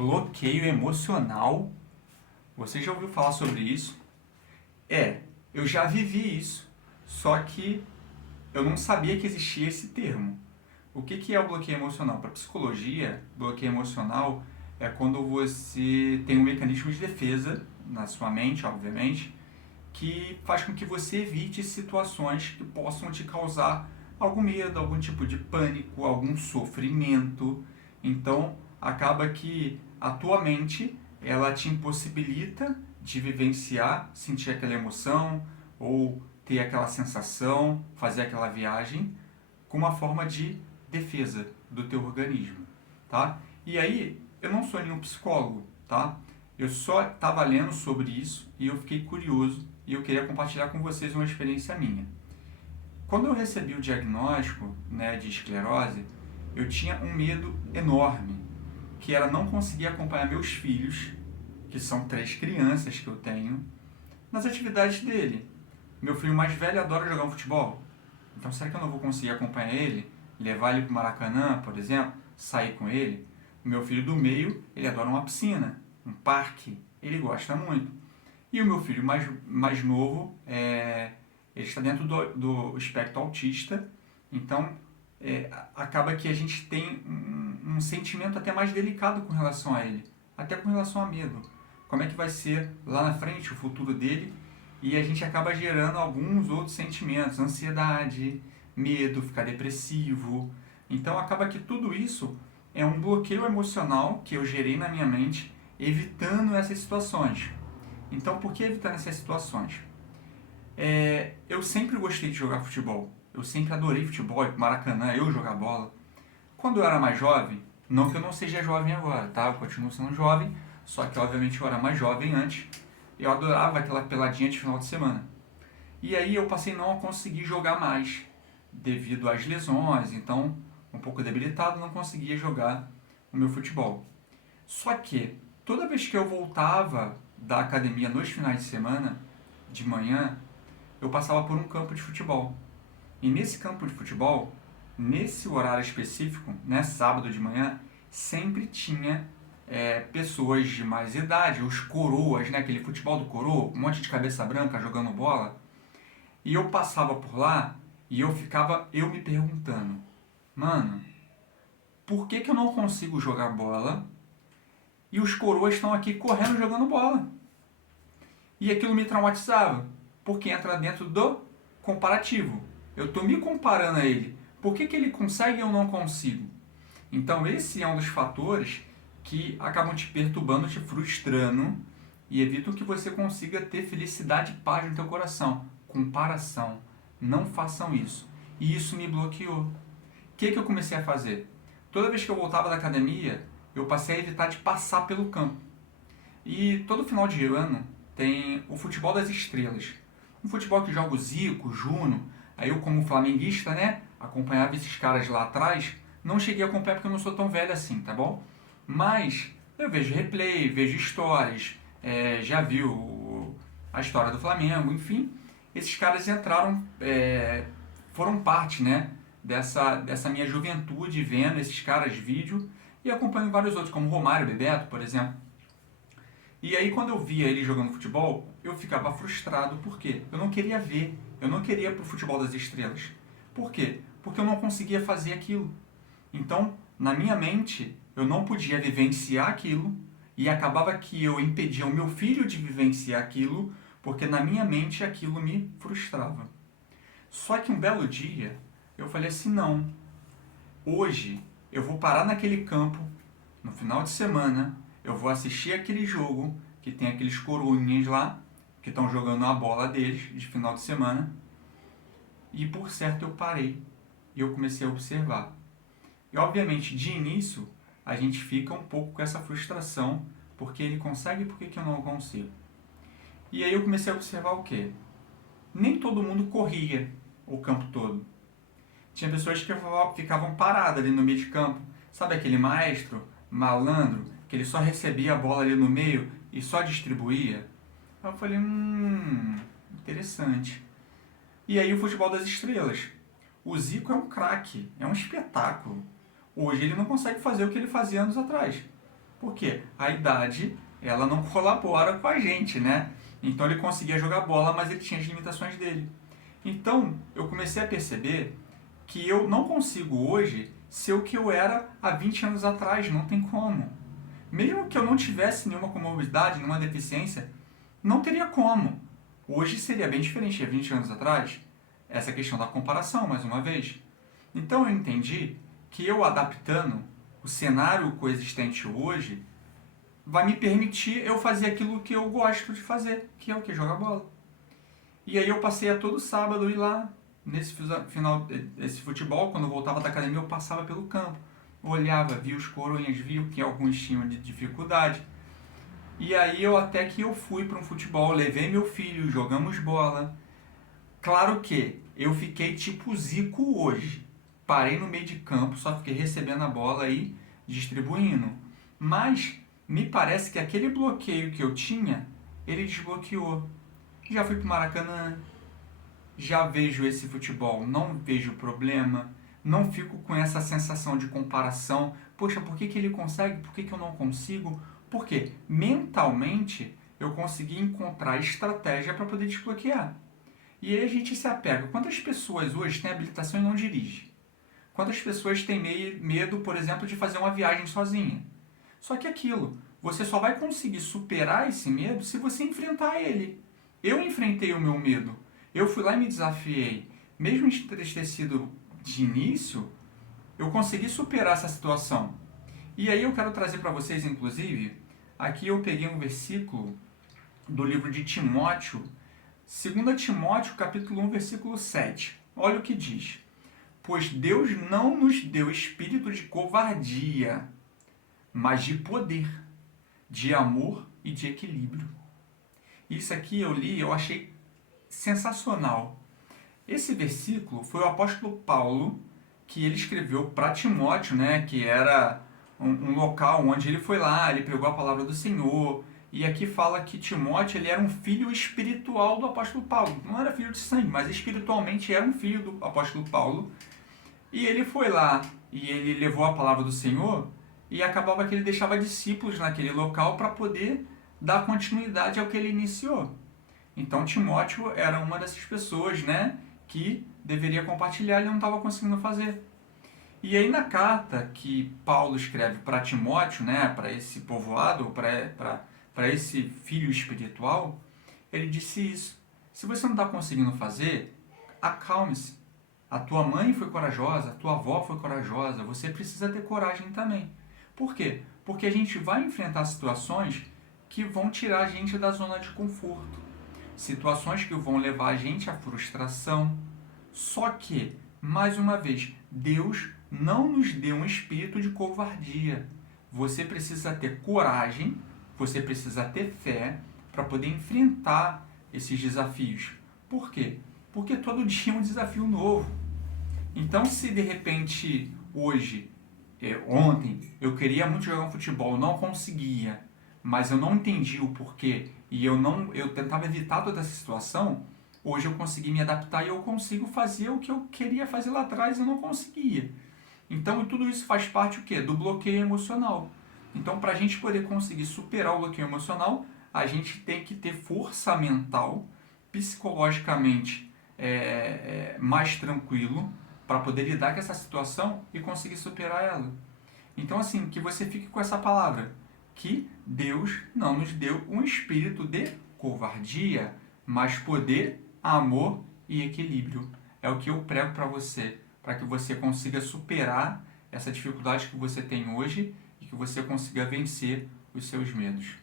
Bloqueio emocional? Você já ouviu falar sobre isso? Eu já vivi isso, só que eu não sabia que existia esse termo. O que é o bloqueio emocional? Para psicologia, bloqueio emocional é quando você tem um mecanismo de defesa na sua mente, obviamente, que faz com que você evite situações que possam te causar algum medo, algum tipo de pânico, algum sofrimento. Então, acaba que a tua mente, ela te impossibilita de vivenciar, sentir aquela emoção ou ter aquela sensação, fazer aquela viagem com uma forma de defesa do teu organismo, tá? E aí, eu não sou nenhum psicólogo, tá? Eu só estava lendo sobre isso e eu fiquei curioso e eu queria compartilhar com vocês uma experiência minha. Quando eu recebi o diagnóstico, né, de esclerose, eu tinha um medo enorme, que era não conseguir acompanhar meus filhos, que são 3 crianças que eu tenho, nas atividades dele. Meu filho mais velho adora jogar um futebol, então será que eu não vou conseguir acompanhar ele, levar ele para o Maracanã, por exemplo, sair com ele? O meu filho do meio, ele adora uma piscina, um parque, ele gosta muito. E o meu filho mais novo, ele está dentro do espectro autista, então acaba que a gente tem um sentimento até mais delicado com relação a ele, até com relação a medo. Como é que vai ser lá na frente o futuro dele? E a gente acaba gerando alguns outros sentimentos, ansiedade, medo, ficar depressivo. Então acaba que tudo isso é um bloqueio emocional que eu gerei na minha mente, evitando essas situações. Então, por que evitando essas situações? Eu sempre gostei de jogar futebol. Eu sempre adorei futebol, ir pro Maracanã, eu jogar bola. Quando eu era mais jovem, não que eu não seja jovem agora, tá? Eu continuo sendo jovem, só que obviamente eu era mais jovem antes. Eu adorava aquela peladinha de final de semana. E aí eu passei não a conseguir jogar mais, devido às lesões, então um pouco debilitado, não conseguia jogar o meu futebol. Só que toda vez que eu voltava da academia nos finais de semana, de manhã, eu passava por um campo de futebol. E nesse campo de futebol, nesse horário específico, né, sábado de manhã, sempre tinha pessoas de mais idade, os coroas, né, aquele futebol do coroa, um monte de cabeça branca jogando bola. E eu passava por lá e eu me perguntando, mano, por que eu não consigo jogar bola e os coroas estão aqui correndo jogando bola? E aquilo me traumatizava, porque entra dentro do comparativo. Eu estou me comparando a ele. Por que ele consegue e eu não consigo? Então esse é um dos fatores que acabam te perturbando, te frustrando e evitam que você consiga ter felicidade e paz no teu coração. Comparação. Não façam isso. E isso me bloqueou. O que eu comecei a fazer? Toda vez que eu voltava da academia, eu passei a evitar de passar pelo campo. E todo final de ano tem o futebol das estrelas. Um futebol que joga o Zico, o Juno. Aí eu, como flamenguista, né, acompanhava esses caras lá atrás. Não cheguei a acompanhar porque eu não sou tão velho assim, tá bom? Mas eu vejo replay, vejo histórias, já vi a história do Flamengo, enfim. Esses caras entraram, foram parte, né, dessa minha juventude vendo esses caras vídeo e acompanho vários outros, como Romário, Bebeto, por exemplo. E aí quando eu via ele jogando futebol, eu ficava frustrado. Por quê? Eu não queria ver, eu não queria ir pro futebol das estrelas. Por quê? Porque eu não conseguia fazer aquilo. Então, na minha mente, eu não podia vivenciar aquilo e acabava que eu impedia o meu filho de vivenciar aquilo, porque na minha mente aquilo me frustrava. Só que um belo dia, eu falei assim, não, hoje eu vou parar naquele campo, no final de semana, eu vou assistir aquele jogo que tem aqueles coroinhas lá, que estão jogando a bola deles de final de semana, e por certo eu parei e eu comecei a observar. E obviamente, de início, a gente fica um pouco com essa frustração, porque ele consegue, por que eu não consigo? E aí eu comecei a observar o quê? Nem todo mundo corria o campo todo. Tinha pessoas que ficavam paradas ali no meio de campo. Sabe aquele maestro, malandro, que ele só recebia a bola ali no meio e só distribuía? Aí eu falei, interessante. E aí o futebol das estrelas. O Zico é um craque, é um espetáculo. Hoje ele não consegue fazer o que ele fazia anos atrás. Porque a idade, ela não colabora com a gente, né? Então ele conseguia jogar bola, mas ele tinha as limitações dele. Então eu comecei a perceber que eu não consigo hoje ser o que eu era há 20 anos atrás, não tem como. Mesmo que eu não tivesse nenhuma comorbidade, nenhuma deficiência, não teria como. Hoje seria bem diferente, há 20 anos atrás. Essa questão da comparação, mais uma vez. Então eu entendi que eu adaptando o cenário coexistente hoje vai me permitir eu fazer aquilo que eu gosto de fazer, que é o que? Jogar bola. E aí eu passei a todo sábado ir lá, nesse final desse futebol, quando eu voltava da academia eu passava pelo campo. Olhava, via os coroinhas, via que alguns tinham de dificuldade. E aí até que eu fui para um futebol, levei meu filho, jogamos bola. Claro que eu fiquei tipo Zico hoje. Parei no meio de campo, só fiquei recebendo a bola e distribuindo. Mas me parece que aquele bloqueio que eu tinha, ele desbloqueou. Já fui pro Maracanã, já vejo esse futebol, não vejo problema, não fico com essa sensação de comparação. Poxa, por que, que ele consegue, por que, que eu não consigo? Porque mentalmente eu consegui encontrar estratégia para poder desbloquear. E aí a gente se apega. Quantas pessoas hoje têm habilitação e não dirigem? Quantas pessoas têm medo, por exemplo, de fazer uma viagem sozinha? Só que aquilo, você só vai conseguir superar esse medo se você enfrentar ele. Eu enfrentei o meu medo. Eu fui lá e me desafiei. Mesmo entristecido de início, eu consegui superar essa situação. E aí eu quero trazer para vocês, inclusive, aqui eu peguei um versículo do livro de Timóteo, 2 Timóteo, capítulo 1, versículo 7. Olha o que diz. Pois Deus não nos deu espírito de covardia, mas de poder, de amor e de equilíbrio. Isso aqui eu li, eu achei sensacional. Esse versículo foi o apóstolo Paulo que ele escreveu para Timóteo, né, que era um local onde ele foi lá, ele pregou a palavra do Senhor. E aqui fala que Timóteo ele era um filho espiritual do apóstolo Paulo. Não era filho de sangue, mas espiritualmente era um filho do apóstolo Paulo. E ele foi lá e ele levou a palavra do Senhor e acabava que ele deixava discípulos naquele local para poder dar continuidade ao que ele iniciou. Então Timóteo era uma dessas pessoas, né, que deveria compartilhar e não estava conseguindo fazer. E aí na carta que Paulo escreve para Timóteo, né, para esse povoado, para esse filho espiritual, ele disse isso. Se você não está conseguindo fazer, acalme-se. A tua mãe foi corajosa, a tua avó foi corajosa, você precisa ter coragem também. Por quê? Porque a gente vai enfrentar situações que vão tirar a gente da zona de conforto. Situações que vão levar a gente à frustração. Só que, mais uma vez, Deus não nos deu um espírito de covardia. Você precisa ter coragem, você precisa ter fé para poder enfrentar esses desafios. Por quê? Porque todo dia é um desafio novo. Então, se de repente, hoje, ontem, eu queria muito jogar um futebol, não conseguia, mas eu não entendi o porquê e eu tentava evitar toda essa situação, hoje eu consegui me adaptar e eu consigo fazer o que eu queria fazer lá atrás e eu não conseguia. Então, tudo isso faz parte o quê? Do bloqueio emocional. Então, para a gente poder conseguir superar o bloqueio emocional, a gente tem que ter força mental, psicologicamente mais tranquilo, para poder lidar com essa situação e conseguir superar ela. Então, assim, que você fique com essa palavra, que Deus não nos deu um espírito de covardia, mas poder, amor e equilíbrio. É o que eu prego para você, para que você consiga superar essa dificuldade que você tem hoje e que você consiga vencer os seus medos.